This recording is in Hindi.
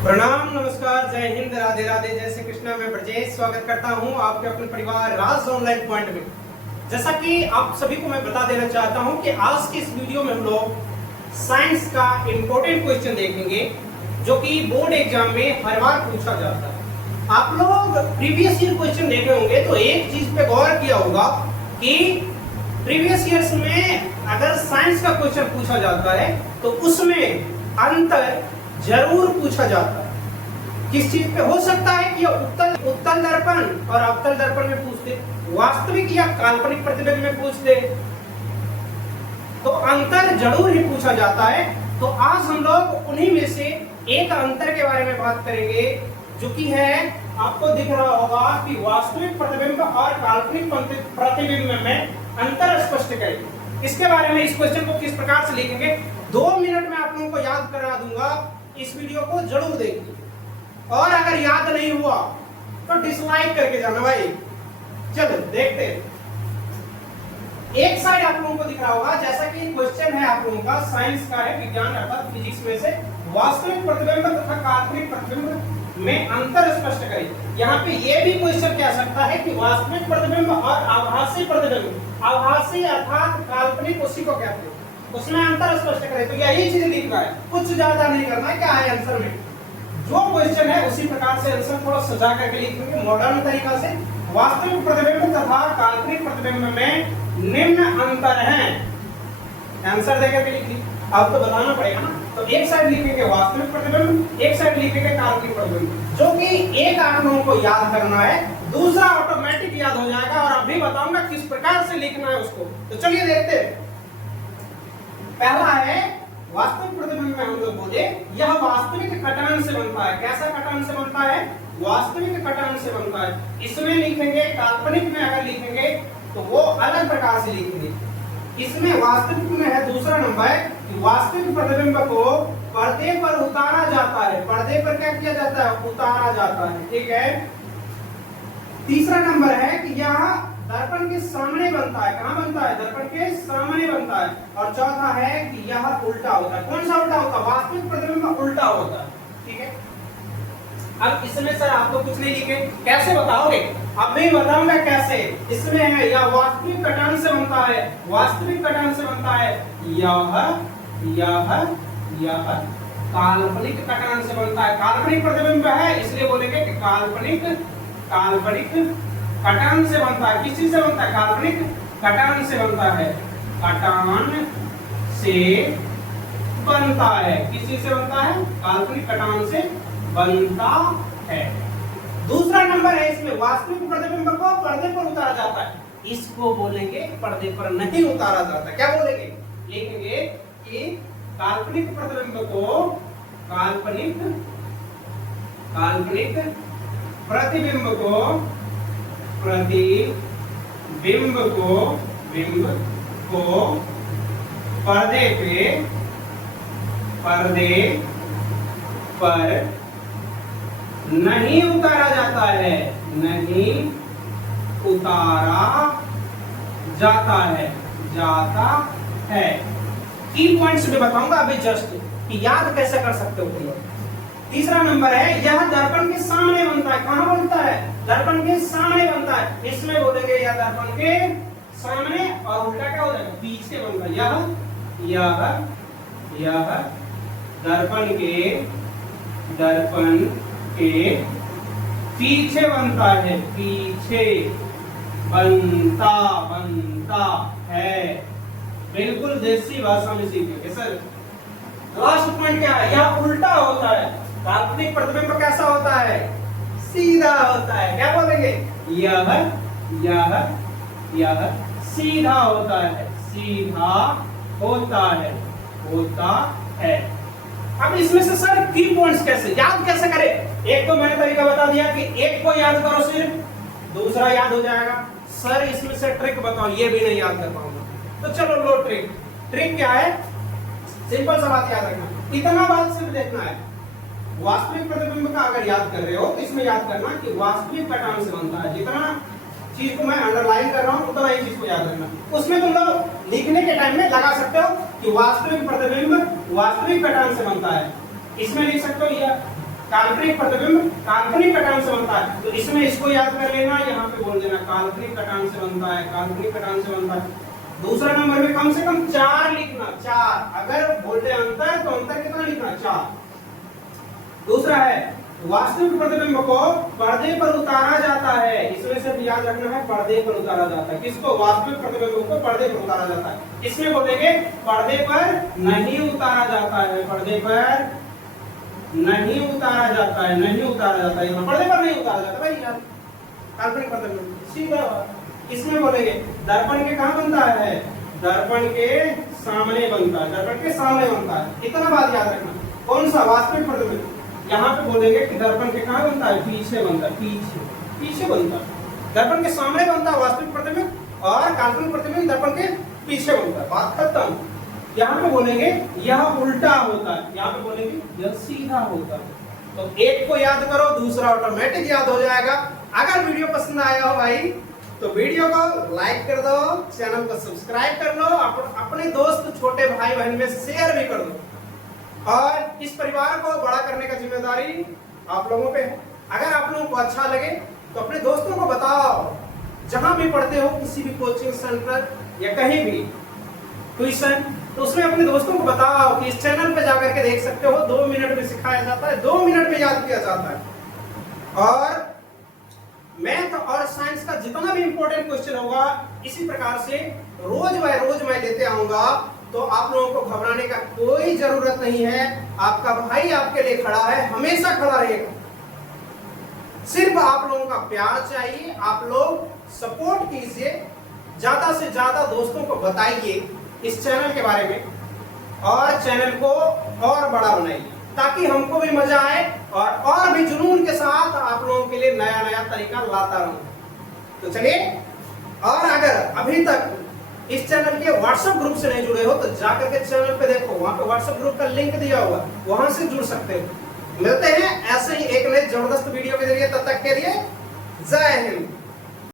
प्रणाम, नमस्कार, जय हिंद, राधे राधे, जय श्री कृष्णा। मैं ब्रजेश स्वागत करता हूं आपके अपने परिवार राज ऑनलाइन पॉइंट में। जैसा कि आप सभी को मैं बता देना चाहता हूं कि आज की इस वीडियो में हम लोग साइंस का इंपॉर्टेंट क्वेश्चन देखेंगे जो कि बोर्ड एग्जाम में हर बार पूछा जाता है। आप लोग प्रीवियस ईयर क्वेश्चन देखे होंगे तो एक चीज पे गौर किया होगा कि प्रीवियस ईयर्स में अगर साइंस का क्वेश्चन पूछा जाता है तो उसमें अंतर जरूर पूछा जाता है। किस चीज पे हो सकता है कि उत्तल दर्पण और अवतल दर्पण में पूछते, वास्तविक या काल्पनिक प्रतिबिंब में पूछते, तो अंतर जरूर ही पूछा जाता है। तो आज हम लोग उन्हीं में से एक अंतर के बारे में बात करेंगे जो कि है, आपको दिख रहा होगा कि वास्तविक प्रतिबिंब और काल्पनिक प्रतिबिंब में अंतर स्पष्ट करेंगे। इसके बारे में इस क्वेश्चन को किस प्रकार से लिखेंगे 2 मिनट में आप लोगों को याद करा दूंगा। इस वीडियो को जरूर देखिए और अगर याद नहीं हुआ तो डिसलाइक करके जाना भाई। चलो देखते हैं। एक साइड आप लोगों को दिख रहा होगा, जैसा कि क्वेश्चन है आप लोगों का साइंस का है, विज्ञान अर्थात फिजिक्स में से वास्तविक प्रतिबिंब तथा काल्पनिक प्रतिबिंब में अंतर स्पष्ट करें। यहाँ पे ये भी क्वेश्चन कह सकता है कि वास्तविक प्रतिबिंब और आभासी प्रतिबिंब, आभासी अर्थात काल्पनिक उसी को कहते हैं, उसमें अंतर स्पष्ट करें। तो यही चीज लिखना है, कुछ ज्यादा नहीं करना है। क्या है आंसर में जो क्वेश्चन है उसी प्रकार से आंसर थोड़ा सजा करके लिखेंगे मॉडर्न तरीका से। वास्तविक प्रतिबिंब तथा काल्पनिक प्रतिबिंब में निम्न अंतर है, आंसर देकर के लिखिए। अब तो बताना पड़ेगा ना, तो एक साइड लिखेंगे वास्तविक प्रतिबिंब, एक साइड लिखेंगे काल्पनिक प्रतिबिंब, जो कि एक आप लोगों को याद करना है, दूसरा ऑटोमेटिक याद हो जाएगा। और अभी बताऊंगा किस प्रकार से लिखना है उसको। तो चलिए देखते हैं। पहला है वास्तविक प्रतिबिंब में हम लोग बोले यह वास्तविक कटान से बनता है। कैसा कटान से बनता है? वास्तविक कटान से बनता है। इसमें लिखेंगे, काल्पनिक में अगर लिखेंगे तो वो अलग प्रकार से लिखेंगे। इसमें वास्तविक में है दूसरा नंबर कि वास्तविक प्रतिबिंब को पर्दे पर उतारा जाता है। पर्दे पर क्या किया जाता है? उतारा जाता है, ठीक है। तीसरा नंबर है कि यह दर्पण के सामने बनता है। कहां बनता है? दर्पण के सामने बनता है। और चौथा है कि यह उल्टा होता है। कौन सा उल्टा होता है? वास्तविक प्रतिबिंब उल्टा होता है, ठीक है। अब इसमें सर आप लोग कुछ नहीं लिखे, कैसे बताओगे? अब मैं बताऊंगा कैसे। इसमें है यह वास्तविक कटान से बनता है, वास्तविक कटान से बनता है। यह काल्पनिक कटान से बनता है। काल्पनिक प्रतिबिंब है इसलिए बोलेंगे कि काल्पनिक कटान से बनता है। किस चीज से बनता है? काल्पनिक कटान से बनता है। कटान से बनता है। किस चीज से बनता है? काल्पनिक कटान से बनता है। दूसरा नंबर है इसमें वास्तविक प्रतिबिंब को पर्दे पर उतारा जाता है। इसको बोलेंगे पर्दे पर नहीं उतारा जाता। क्या बोलेंगे? लिखेंगे कि काल्पनिक प्रतिबिंब को काल्पनिक प्रतिबिंब को पर्दे पर नहीं उतारा जाता है, नहीं उतारा जाता है। की पॉइंट्स में बताऊंगा अभी जस्ट कि याद कैसे कर सकते हो तुम लोग। तीसरा नंबर है यह दर्पण के सामने बनता है। कहां बनता है? दर्पण के सामने बनता है। इसमें बोलेंगे यह दर्पण के सामने, और उल्टा क्या हो जाएगा? पीछे बनता है। यह दर्पण के पीछे बनता है, पीछे बनता है। बिल्कुल देसी भाषा में सीखेंगे सर। लास्ट पॉइंट क्या है? यह उल्टा होता है। काल्पनिक प्रतिबिंब कैसा होता है? सीधा होता है। क्या बोलेंगे? यह सीधा होता है, सीधा होता है। अब इसमें से सर की पॉइंट्स कैसे याद कैसे करें? एक तो मैंने तरीका बता दिया कि एक को याद करो सिर्फ, दूसरा याद हो जाएगा। सर इसमें से ट्रिक बताओ, ये भी नहीं याद कर पाऊंगा। तो चलो लो ट्रिक क्या है? सिंपल सा बात याद रखना, इतना बात सिर्फ देखना है। वास्तविक प्रतिबिंब का अगर याद कर रहे हो तो इसमें याद करना कि वास्तविक कटान से बनता है। जितना चीज को मैं अंडरलाइन कर रहा हूँ उतना ही चीज को याद रखना। उसमें तुम लोग लिखने के टाइम में लगा सकते हो कि वास्तविक प्रतिबिंब वास्तविक कटान से बनता है। इसमें लिख सकते हो काल्पनिक प्रतिबिंब काल्पनिक कटान से बनता है। तो इसमें इसको याद कर लेना, यहाँ पे बोल देना काल्पनिक कटान से बनता है, काल्पनिक कटान से बनता है। दूसरा नंबर में कम से कम 4 लिखना, 4। अगर बोलते अंतर तो अंतर कितना लिखना, 4। दूसरा है वास्तविक प्रतिबिंब को पर्दे पर उतारा जाता है। इसमें से भी याद रखना है पर्दे पर उतारा जाता है। किसको? वास्तविक प्रतिबिंब को पर्दे पर उतारा जाता है। इसमें बोलेंगे पर्दे पर नहीं उतारा जाता है, पर्दे पर नहीं उतारा जाता है, नहीं उतारा जाता है, यहाँ पर्दे पर नहीं उतारा जाता भाई यार, काल्पनिक प्रतिबिंब सीधा। इसमें बोलेंगे दर्पण के कहाँ बनता है, दर्पण के सामने बनता है, दर्पण के सामने बनता है। इतना बात याद रखना। कौन सा? वास्तविक प्रतिबिंब। यहाँ पे बोलेंगे कि दर्पण के कहाँ बनता है, पीछे बनता है, पीछे बनता है। दर्पण के सामने बनता है वास्तविक प्रतिबिंब और काल्पनिक प्रतिबिंब दर्पण के पीछे बनता है। बात खत्म। यहाँ पे बोलेंगे यह उल्टा होता है, यहाँ पे बोलेंगे यह सीधा होता है। तो एक को याद करो, दूसरा ऑटोमेटिक याद हो जाएगा। अगर वीडियो पसंद आया हो भाई तो वीडियो को लाइक कर दो, चैनल को सब्सक्राइब कर लो, अपने दोस्त छोटे भाई बहन में शेयर भी कर दो। और इस परिवार को बड़ा करने का जिम्मेदारी आप लोगों पे है। अगर आप लोगों को अच्छा लगे तो अपने दोस्तों को बताओ, जहां भी पढ़ते हो, किसी भी कोचिंग सेंटर या कहीं भी ट्यूशन, तो उसमें अपने दोस्तों को बताओ कि इस चैनल पे जाकर के देख सकते हो। 2 मिनट में सिखाया जाता है, 2 मिनट में याद किया जाता है। और मैथ और साइंस का जितना भी इंपॉर्टेंट क्वेश्चन होगा इसी प्रकार से रोज बाय रोज मैं लेते आऊंगा। तो आप लोगों को घबराने का कोई जरूरत नहीं है। आपका भाई आपके लिए खड़ा है, हमेशा खड़ा रहेगा। सिर्फ आप लोगों का प्यार चाहिए। आप लोग सपोर्ट कीजिए, ज्यादा से ज्यादा दोस्तों को बताइए इस चैनल के बारे में और चैनल को और बड़ा बनाइए ताकि हमको भी मजा आए और भी जुनून के साथ आप लोगों के लिए नया नया तरीका लाता रहूं। तो चलिए, और अगर अभी तक इस चैनल के व्हाट्सएप ग्रुप से नहीं जुड़े हो तो जाकर के चैनल पे देखो, वहां पे व्हाट्सएप ग्रुप का लिंक दिया हुआ, वहां से जुड़ सकते हो। मिलते हैं ऐसे ही एक नए जबरदस्त वीडियो के जरिए। तब तक के लिए जय हिंद।